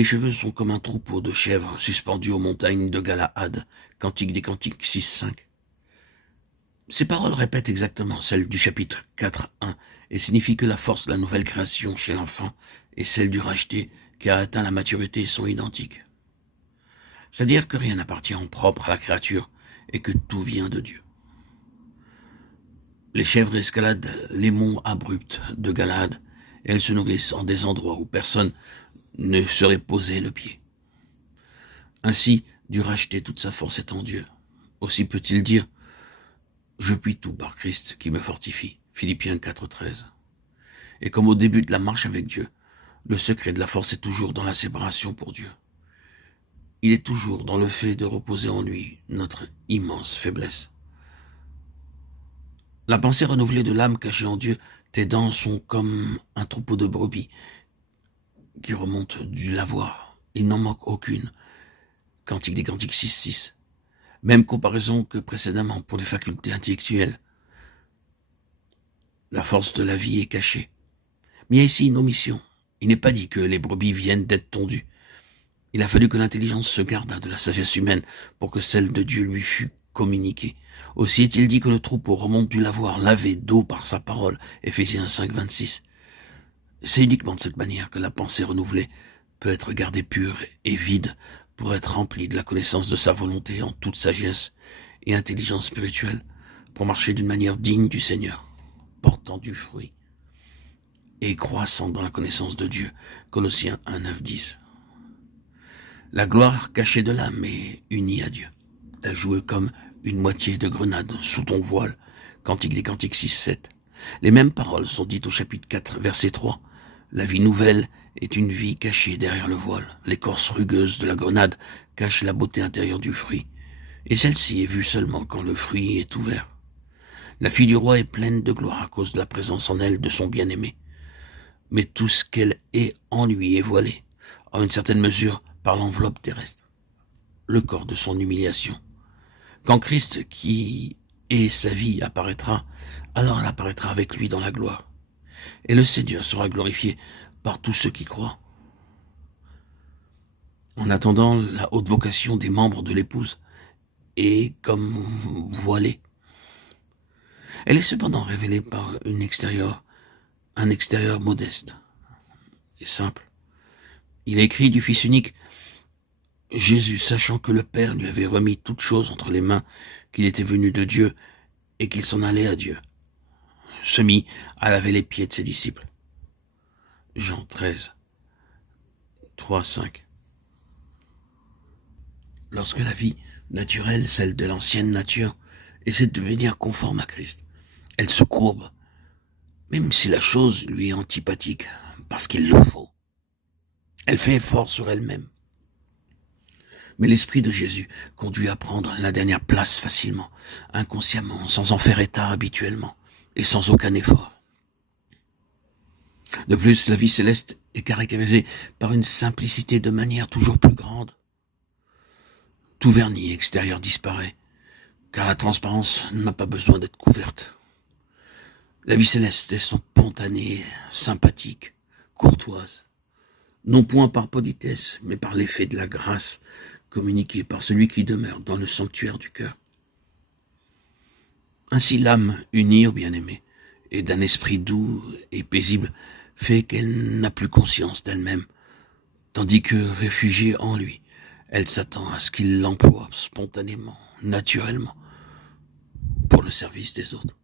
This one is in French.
Tes cheveux sont comme un troupeau de chèvres suspendus aux montagnes de Galaad. Cantique des Cantiques 6-5. Ces paroles répètent exactement celles du chapitre 4-1 et signifient que la force de la nouvelle création chez l'enfant et celle du racheté qui a atteint la maturité sont identiques. C'est-à-dire que rien n'appartient en propre à la créature et que tout vient de Dieu. Les chèvres escaladent les monts abrupts de Galaad et elles se nourrissent en des endroits où personne ne saurait poser le pied. Ainsi, Dieu racheté toute sa force est en Dieu. Aussi peut-il dire « Je puis tout par Christ qui me fortifie » Philippiens 4,13. Et comme au début de la marche avec Dieu, le secret de la force est toujours dans la séparation pour Dieu. Il est toujours dans le fait de reposer en lui notre immense faiblesse. La pensée renouvelée de l'âme cachée en Dieu, tes dents sont comme un troupeau de brebis qui remonte du lavoir. Il n'en manque aucune. Cantique des Cantiques 6-6. Même comparaison que précédemment pour les facultés intellectuelles. La force de la vie est cachée. Mais il y a ici une omission. Il n'est pas dit que les brebis viennent d'être tondues. Il a fallu que l'intelligence se gardât de la sagesse humaine pour que celle de Dieu lui fût communiquée. Aussi est-il dit que le troupeau remonte du lavoir lavé d'eau par sa parole. Éphésiens 5-26. C'est uniquement de cette manière que la pensée renouvelée peut être gardée pure et vide pour être remplie de la connaissance de sa volonté en toute sagesse et intelligence spirituelle pour marcher d'une manière digne du Seigneur, portant du fruit et croissant dans la connaissance de Dieu. Colossiens 1-9-10. La gloire cachée de l'âme est unie à Dieu. T'as joué comme une moitié de grenade sous ton voile. Cantique des Cantiques 6-7. Les mêmes paroles sont dites au chapitre 4, verset 3. La vie nouvelle est une vie cachée derrière le voile. L'écorce rugueuse de la grenade cache la beauté intérieure du fruit. Et celle-ci est vue seulement quand le fruit est ouvert. La fille du roi est pleine de gloire à cause de la présence en elle de son bien-aimé. Mais tout ce qu'elle est en lui est voilé, en une certaine mesure, par l'enveloppe terrestre, le corps de son humiliation. Quand Christ, qui est sa vie, apparaîtra, alors elle apparaîtra avec lui dans la gloire. Et le Seigneur sera glorifié par tous ceux qui croient. En attendant, la haute vocation des membres de l'épouse est comme voilée. Elle est cependant révélée par un extérieur modeste et simple. Il est écrit du Fils unique, Jésus, sachant que le Père lui avait remis toutes choses entre les mains, qu'il était venu de Dieu et qu'il s'en allait à Dieu, se mit à laver les pieds de ses disciples. Jean 13, 3-5. Lorsque la vie naturelle, celle de l'ancienne nature, essaie de devenir conforme à Christ, elle se courbe, même si la chose lui est antipathique, parce qu'il le faut. Elle fait effort sur elle-même. Mais l'Esprit de Jésus conduit à prendre la dernière place facilement, inconsciemment, sans en faire état habituellement, et sans aucun effort. De plus, la vie céleste est caractérisée par une simplicité de manière toujours plus grande. Tout vernis extérieur disparaît, car la transparence n'a pas besoin d'être couverte. La vie céleste est spontanée, sympathique, courtoise, non point par politesse, mais par l'effet de la grâce communiquée par celui qui demeure dans le sanctuaire du cœur. Ainsi l'âme unie au bien-aimé et d'un esprit doux et paisible fait qu'elle n'a plus conscience d'elle-même, tandis que, réfugiée en lui, elle s'attend à ce qu'il l'emploie spontanément, naturellement, pour le service des autres.